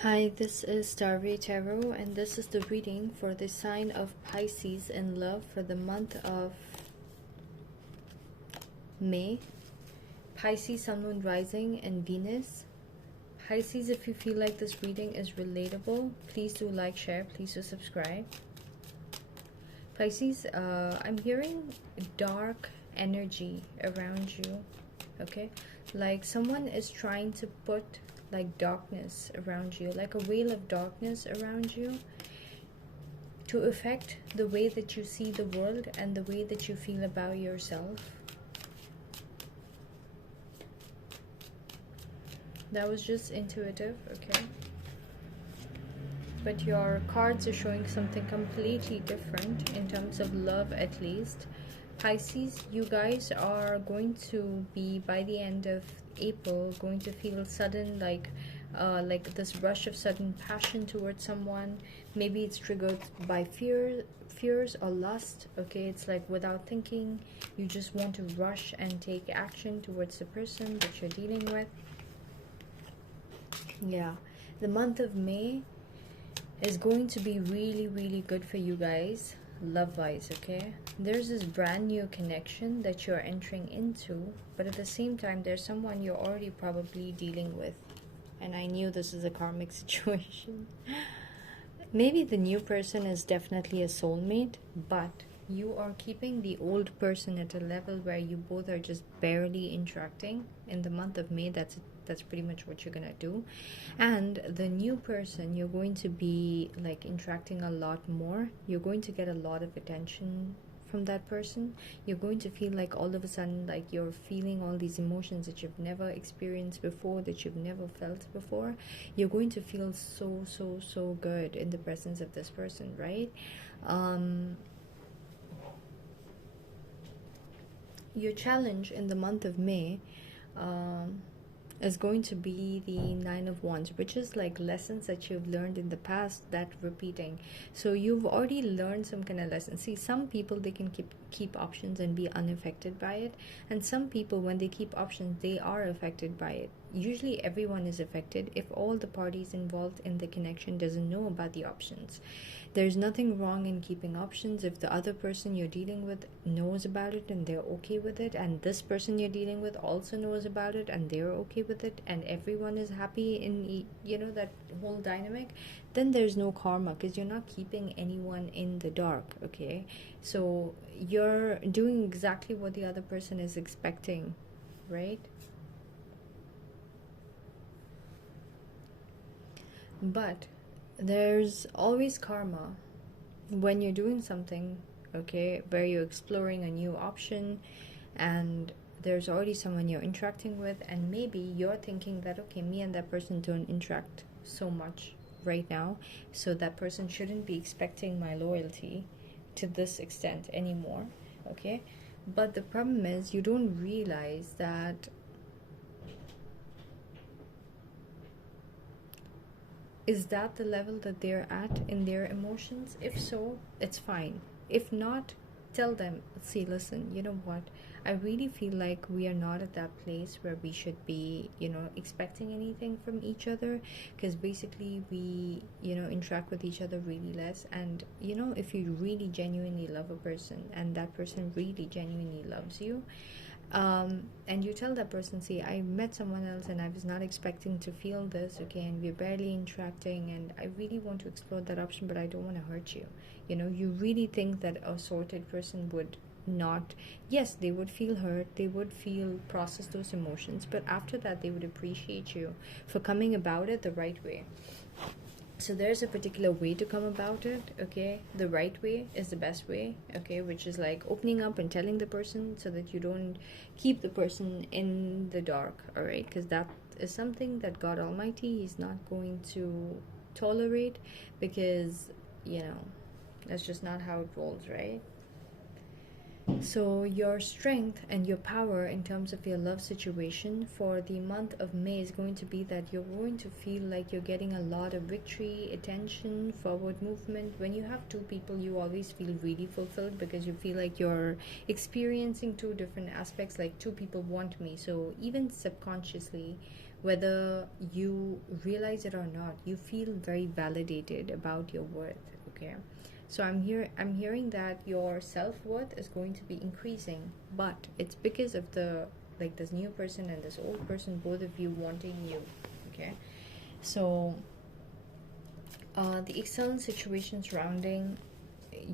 Hi, this is Starry Tarot, and this is the reading for the sign of Pisces in love for the month of May. Pisces, Sun, Moon, Rising, and Venus. Pisces, if you feel like this reading is relatable, please do like, share, please do subscribe. Pisces, I'm hearing dark energy around you, okay? Like someone is trying to put like darkness around you, like a veil of darkness around you, to affect the way that you see the world and the way that you feel about yourself. That was just intuitive, okay? But your cards are showing something completely different in terms of love, at least. Pisces, you guys are going to be, by the end of April, going to feel sudden, like this rush of sudden passion towards someone. Maybe it's triggered by fears or lust, okay? It's like without thinking, you just want to rush and take action towards the person that you're dealing with. Yeah, the month of May is going to be really, really good for you guys, love-wise, okay? There's this brand new connection that you're entering into, but at the same time, there's someone you're already probably dealing with. And I knew this is a karmic situation. Maybe the new person is definitely a soulmate, but you are keeping the old person at a level where you both are just barely interacting. In the month of May, that's pretty much what you're gonna do. And the new person, you're going to be like interacting a lot more. You're going to get a lot of attention from that person. You're going to feel like all of a sudden like you're feeling all these emotions that you've never experienced before, that you've never felt before. You're going to feel so good in the presence of this person, right? Your challenge in the month of May is going to be the Nine of Wands, which is like lessons that you've learned in the past that repeating. So you've already learned some kind of lesson. See, some people, they can keep options and be unaffected by it, and some people, when they keep options, they are affected by it. Usually everyone is affected if all the parties involved in the connection doesn't know about the options. There's nothing wrong in keeping options if the other person you're dealing with knows about it and they're okay with it, and this person you're dealing with also knows about it and they're okay with it, and everyone is happy in, you know, that whole dynamic. Then there's no karma, because you're not keeping anyone in the dark, okay? So you're doing exactly what the other person is expecting, right? But there's always karma when you're doing something, okay, where you're exploring a new option, and there's already someone you're interacting with, and maybe you're thinking that, okay, me and that person don't interact so much right now, so that person shouldn't be expecting my loyalty to this extent anymore, okay? But the problem is you don't realize that, is that the level that they're at in their emotions? If so, it's fine. If not, tell them, see, listen, you know what? I really feel like we are not at that place where we should be, you know, expecting anything from each other, because basically we, you know, interact with each other really less. And, you know, if you really genuinely love a person and that person really genuinely loves you, and you tell that person, see, I met someone else and I was not expecting to feel this, okay, and we're barely interacting, and I really want to explore that option, but I don't want to hurt you. You know, you really think that a sorted person would not, yes, they would feel hurt, they would feel, process those emotions, but after that they would appreciate you for coming about it the right way. So there's a particular way to come about it, okay? The right way is the best way, okay? Which is like opening up and telling the person, so that you don't keep the person in the dark, all right? Because that is something that God Almighty is not going to tolerate, because, you know, that's just not how it rolls, right? So your strength and your power in terms of your love situation for the month of May is going to be that you're going to feel like you're getting a lot of victory, attention, forward movement. When you have two people, you always feel really fulfilled, because you feel like you're experiencing two different aspects, like two people want me. So even subconsciously, whether you realize it or not, you feel very validated about your worth. Okay, so I'm hearing that your self-worth is going to be increasing, but it's because of the, like, this new person and this old person, both of you wanting you. Okay, so the external situation surrounding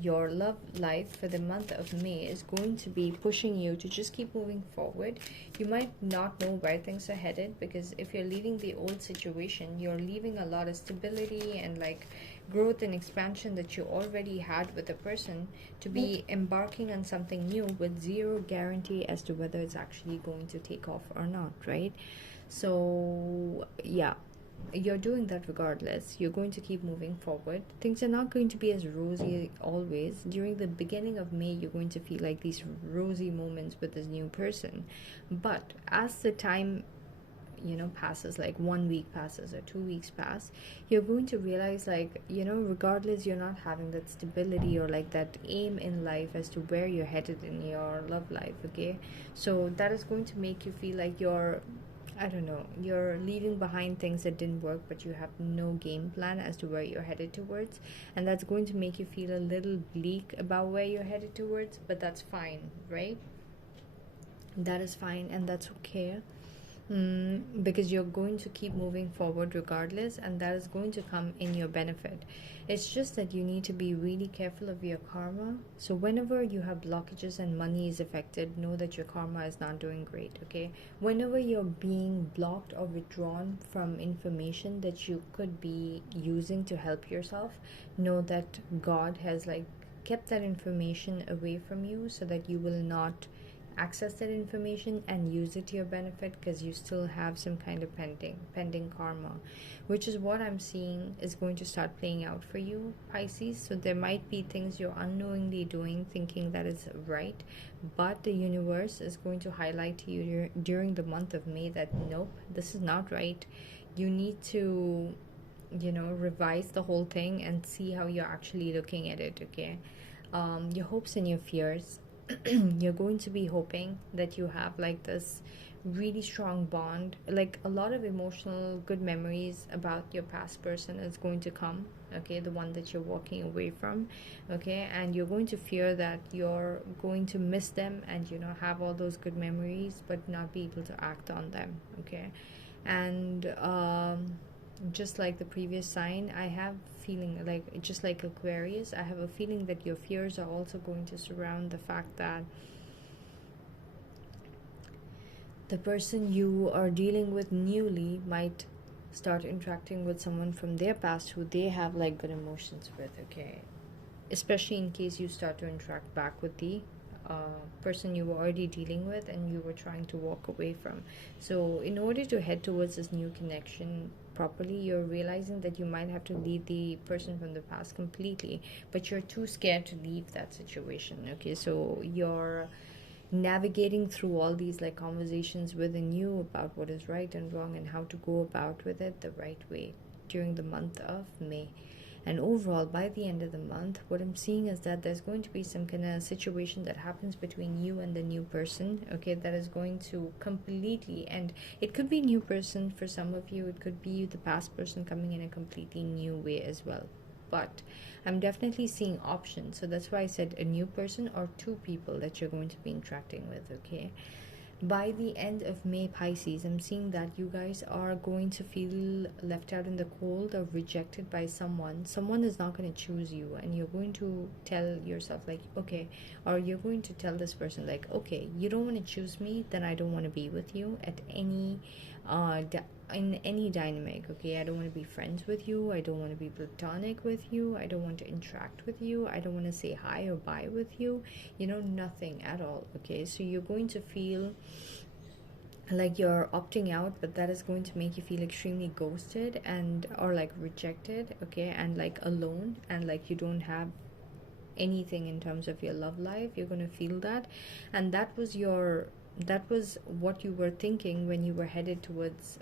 your love life for the month of May is going to be pushing you to just keep moving forward. You might not know where things are headed, because if you're leaving the old situation, you're leaving a lot of stability and like growth and expansion that you already had with a person, to be embarking on something new with zero guarantee as to whether it's actually going to take off or not, right? So yeah, you're doing that regardless. You're going to keep moving forward. Things are not going to be as rosy always. During the beginning of May, you're going to feel like these rosy moments with this new person, but as the time, you know, passes, like 1 week passes or 2 weeks pass, you're going to realize, like, you know, regardless, you're not having that stability or like that aim in life as to where you're headed in your love life. Okay, so that is going to make you feel like you're, I don't know, you're leaving behind things that didn't work, but you have no game plan as to where you're headed towards. And that's going to make you feel a little bleak about where you're headed towards, but that's fine, right? That is fine, and that's okay. Because you're going to keep moving forward regardless, and that is going to come in your benefit. It's just that you need to be really careful of your karma. So whenever you have blockages and money is affected, know that your karma is not doing great. Okay, whenever you're being blocked or withdrawn from information that you could be using to help yourself, know that God has like kept that information away from you so that you will not access that information and use it to your benefit, because you still have some kind of pending karma, which is what I'm seeing is going to start playing out for you, Pisces. So there might be things you're unknowingly doing thinking that is right, but the universe is going to highlight to you during the month of May that nope, this is not right. You need to, you know, revise the whole thing and see how you're actually looking at it. Okay, your hopes and your fears. You're going to be hoping that you have like this really strong bond, like a lot of emotional good memories about your past person is going to come. Okay, the one that you're walking away from. Okay, and you're going to fear that you're going to miss them and, you know, have all those good memories but not be able to act on them. Okay, and just like the previous sign, I have feeling like, just like Aquarius, I have a feeling that your fears are also going to surround the fact that the person you are dealing with newly might start interacting with someone from their past who they have like good emotions with. Okay, especially in case you start to interact back with the person you were already dealing with and you were trying to walk away from. So in order to head towards this new connection properly, you're realizing that you might have to leave the person from the past completely, but you're too scared to leave that situation. Okay, so you're navigating through all these like conversations within you about what is right and wrong and how to go about with it the right way during the month of May. And overall, by the end of the month, what I'm seeing is that there's going to be some kind of situation that happens between you and the new person. Okay, that is going to completely, and it could be a new person for some of you, it could be the past person coming in a completely new way as well. But I'm definitely seeing options, so that's why I said a new person or two people that you're going to be interacting with. Okay, by the end of May, Pisces, I'm seeing that you guys are going to feel left out in the cold or rejected by someone. Someone is not going to choose you, and you're going to tell yourself like, okay, or you're going to tell this person like, okay, you don't want to choose me, then I don't want to be with you at any in any dynamic. Okay, I don't want to be friends with you, I don't want to be platonic with you, I don't want to interact with you, I don't want to say hi or bye with you, you know, nothing at all. Okay, so you're going to feel like you're opting out, but that is going to make you feel extremely ghosted and or like rejected. Okay, and like alone, and like you don't have anything in terms of your love life. You're going to feel that, and that was what you were thinking when you were headed towards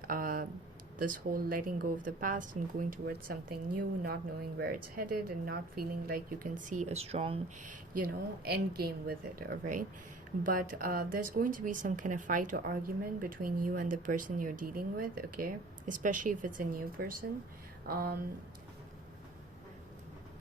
this whole letting go of the past and going towards something new, not knowing where it's headed and not feeling like you can see a strong, you know, end game with it. All right, but there's going to be some kind of fight or argument between you and the person you're dealing with, okay? Especially if it's a new person. um,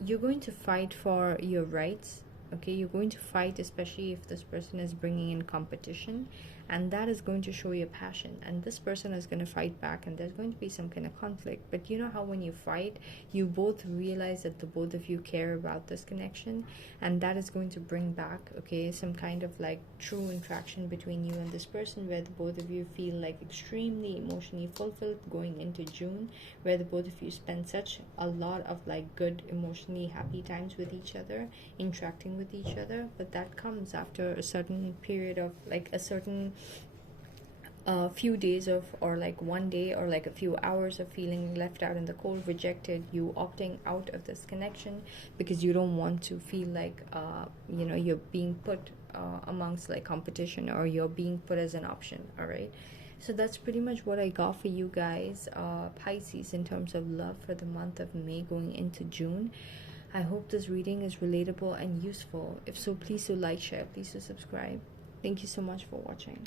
you're going to fight for your rights, okay? You're going to fight, especially if this person is bringing in competition, and that is going to show your passion, and this person is going to fight back, and there's going to be some kind of conflict. But you know how when you fight, you both realize that the both of you care about this connection, and that is going to bring back, okay, some kind of like true interaction between you and this person, where the both of you feel like extremely emotionally fulfilled going into June, where the both of you spend such a lot of like good emotionally happy times with each other, interacting with each other. But that comes after a certain period of like a certain few days of, or like one day, or like a few hours of feeling left out in the cold, rejected, you opting out of this connection because you don't want to feel like you know, you're being put amongst like competition, or you're being put as an option. All right, so that's pretty much what I got for you guys, Pisces, in terms of love for the month of May going into June. I hope this reading is relatable and useful. If so, please do like, share, please do subscribe. Thank you so much for watching.